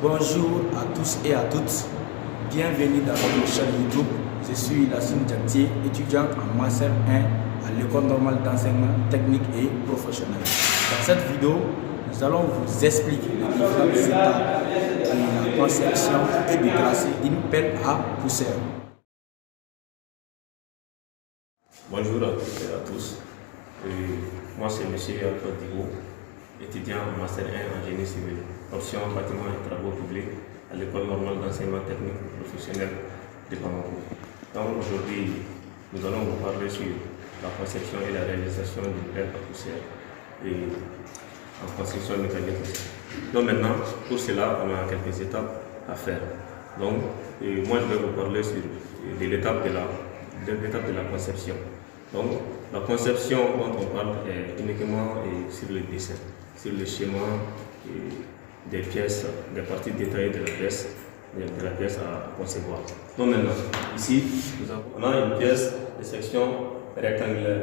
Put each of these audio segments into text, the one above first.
Bonjour à tous et à toutes, bienvenue dans notre chaîne YouTube. Je suis Lassine Diakité, étudiant en Master 1 à l'École normale d'enseignement technique et professionnel. Dans cette vidéo, nous allons vous expliquer les différentes étapes de la conception et du tracé d'une pelle à poussière. Bonjour à toutes et à tous. Moi c'est M. Alfred Digo, étudiant en Master 1 en génie civil, option bâtiment et travaux publics à l'École normale d'enseignement technique et professionnel de Bamako. Donc aujourd'hui, nous allons vous parler sur la conception et la réalisation d'une pelle à poussière et en construction mécanique aussi. Donc maintenant, pour cela, on a quelques étapes à faire. Donc, moi je vais vous parler sur l'étape de la conception. Donc, la conception dont on parle est uniquement sur le dessin, sur le schéma des pièces, des parties détaillées de la pièce à concevoir. Donc maintenant, ici, on a une pièce de section rectangulaire.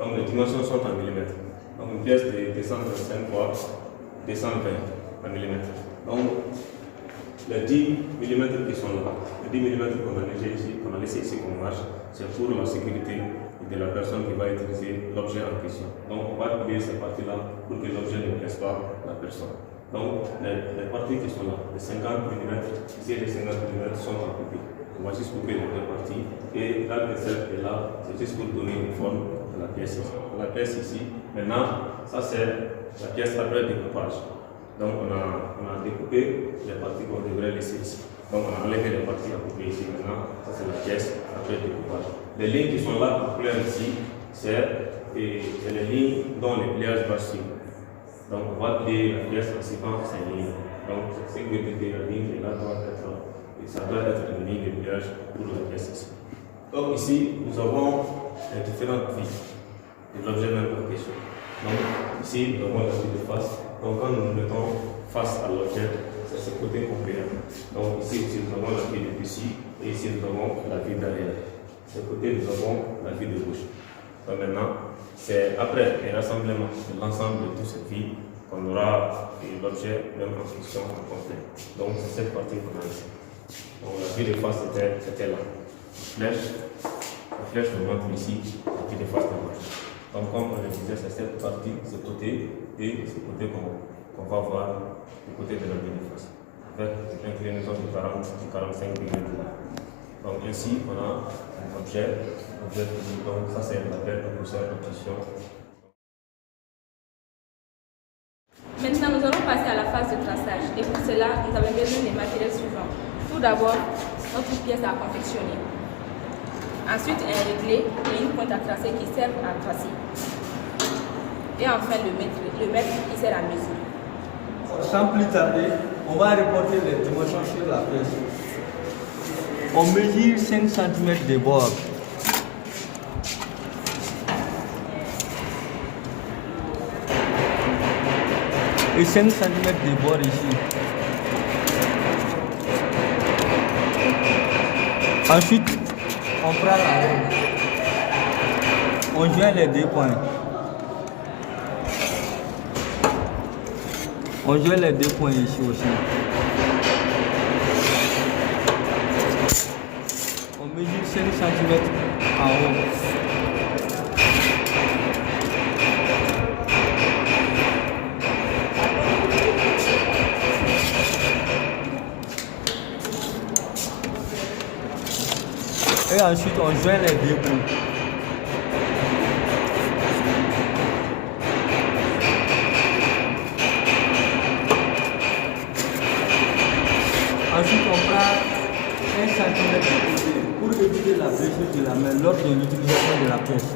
Donc les dimensions sont en millimètres. Donc une pièce de 225 fois 220 en millimètres. Donc les 10 mm qui sont là, les 10 mm qu'on a laissé ici qu'on marche, c'est pour la sécurité de la personne qui va utiliser l'objet en question. Donc on va appuyer ces parties-là pour que l'objet ne blesse pas la personne. Donc les parties qui sont là, les 50 mm, ici les 50 mm sont à couper. On va juste couper les deux parties et la pincette est là, c'est juste pour donner une forme à la pièce ici. La pièce ici, maintenant, ça c'est la pièce après découpage. Donc on a découpé les parties qu'on devrait laisser ici. Donc on a enlevé les parties à couper ici maintenant. Ça c'est la pièce après découpage. Les lignes qui sont là en clair ici, c'est les lignes dont le pliage va suivre. Donc on va plier la pièce en suivant ces lignes. Donc c'est ce que la ligne là ça doit être une ligne de pliage pour la pièce ici. Donc ici nous avons les différentes vies de l'objet même en question. Donc ici nous avons la vie de face. Donc quand nous nous mettons face à l'objet, c'est ce côté qu'on peut. Donc ici nous avons la vie de dessus et ici nous avons la vie d'arrière. De ce côté nous avons la vie de gauche. Donc maintenant, c'est après le rassemblement de l'ensemble de toutes ces vies qu'on aura l'objet même en fonction en complet. Donc c'est cette partie qu'on a ici. Donc la vie de face c'était là. La flèche nous montre ici, la vie de face nous montre. Donc comme on le disait, c'est cette partie, ce côté et ce côté qu'on va voir du côté de la vie de face. Avec une inclinaison de 40 ou 45 degrés. Donc ici on a un objet, donc ça c'est la pelle de poussière de position. Maintenant nous allons passer à la phase de traçage et pour cela nous avons besoin des matériels suivants. Tout d'abord notre pièce à confectionner. Ensuite un réglé et une pointe à tracer qui servent à tracer. Et enfin le mètre qui sert à mesurer. Sans plus tarder, on va reporter les dimensions sur la pièce. On mesure 5 cm de bord. Et 5 cm de bord ici. Ensuite, on prend la roue. On joint les deux points. On joint les deux points ici aussi. On mesure 5 cm en haut. Et ensuite on joint les deux bouts. Ensuite on prend 1 cm de côté pour éviter la blessure de la main lors de l'utilisation de la pièce.